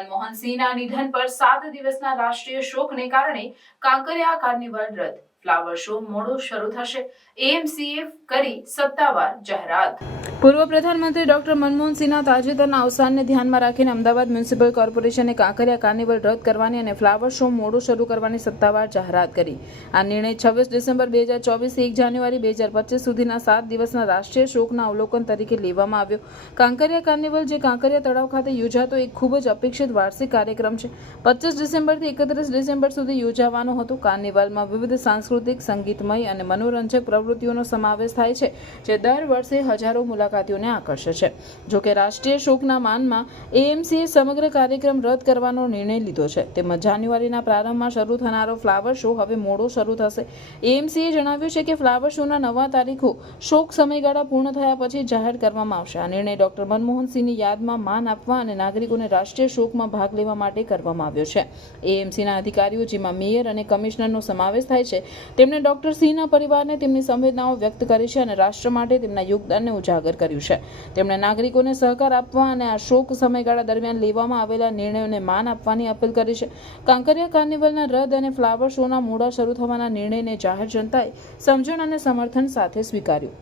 મનમોહન સિંહના નિધન પર 7 દિવસના રાષ્ટ્રીય શોકને કારણે કાંકરિયા કાર્નિવલ રદ, ફ્લાવર શો મોડો શરૂ થશે, એએમસીએ કરી સત્તાવાર જાહેરાત। પૂર્વ પ્રધાનમંત્રી ડોક્ટર મનમોહન સિંહના તાજેતરના અવસાનને ધ્યાનમાં રાખીને અમદાવાદ મ્યુનિસિપલ કોર્પોરેશને કાંકરિયા કાર્નિવલ રદ કરવાની અને ફ્લાવર શો મોડો શરૂ કરવાની સત્તાવાર જાહેરાત કરી। આ નિર્ણય 26 ડિસેમ્બર 2024 1 જાન્યુઆરી 2025 સુધીના 7 દિવસના રાષ્ટ્રીય શોકના અવલોકન તરીકે લેવામાં આવ્યો। કાંકરિયા કાર્નિવલ જે કાંકરિયા તળાવ ખાતે યોજાતો એક ખૂબ જ અપેક્ષિત વાર્ષિક કાર્યક્રમ છે। 25 ડિસેમ્બરથી 31 ડિસેમ્બર સુધી યોજાવાનો હતો। કાર્નિવલમાં વિવિધ સાંસ્કૃતિક, સંગીતમય અને મનોરંજક પ્રવૃત્તિઓનો સમાવેશ થાય છે, જે દર વર્ષે હજારો મુલાકાતીઓને આકર્ષે છે। જો કે રાષ્ટ્રીય શોકના માનમાં એએમસીએ સમગ્ર કાર્યક્રમ રદ કરવાનો નિર્ણય લીધો છે। તેમજ જાન્યુઆરીના પ્રારંભમાં શરૂ થનારો ફ્લાવર શો હવે મોડો શરૂ થશે। એએમસીએ જણાવ્યું છે કે ફ્લાવર શોના નવા તારીખો શોક સમયગાળા પૂર્ણ થયા પછી જાહેર કરવામાં આવશે। આ નિર્ણય ડોક્ટર મનમોહન સિંહની યાદમાં માન આપવા અને નાગરિકોને રાષ્ટ્રીય શોકમાં ભાગ લેવા માટે કરવામાં આવ્યો છે। એએમસીના અધિકારીઓ, જેમાં મેયર અને કમિશનરનો સમાવેશ થાય છે, તેમણે ડોક્ટર સિંહના પરિવારને તેમની સંવેદનાઓ વ્યક્ત કરી છે અને રાષ્ટ્ર માટે તેમના યોગદાનને ઉજાગર કર્યું છે। તેમણે નાગરિકોને સહકાર આપવા અને આ શોક સમયગાળા દરમિયાન લેવામાં આવેલા નિર્ણયોને માન આપવાની અપીલ કરી છે। કાંકરિયા કાર્નિવલના રદ અને ફ્લાવર શોના મોડા શરૂ થવાના નિર્ણયને જાહેર જનતાએ સમજણ અને સમર્થન સાથે સ્વીકાર્યું,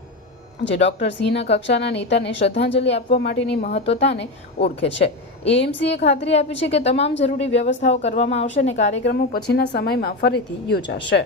જે ડોક્ટર સિંહના કક્ષાના નેતાને શ્રદ્ધાંજલિ આપવા માટેની મહત્વતાને ઓળખે છે। એએમસીએ ખાતરી આપી છે કે તમામ જરૂરી વ્યવસ્થાઓ કરવામાં આવશે અને કાર્યક્રમો પછીના સમયમાં ફરીથી યોજાશે।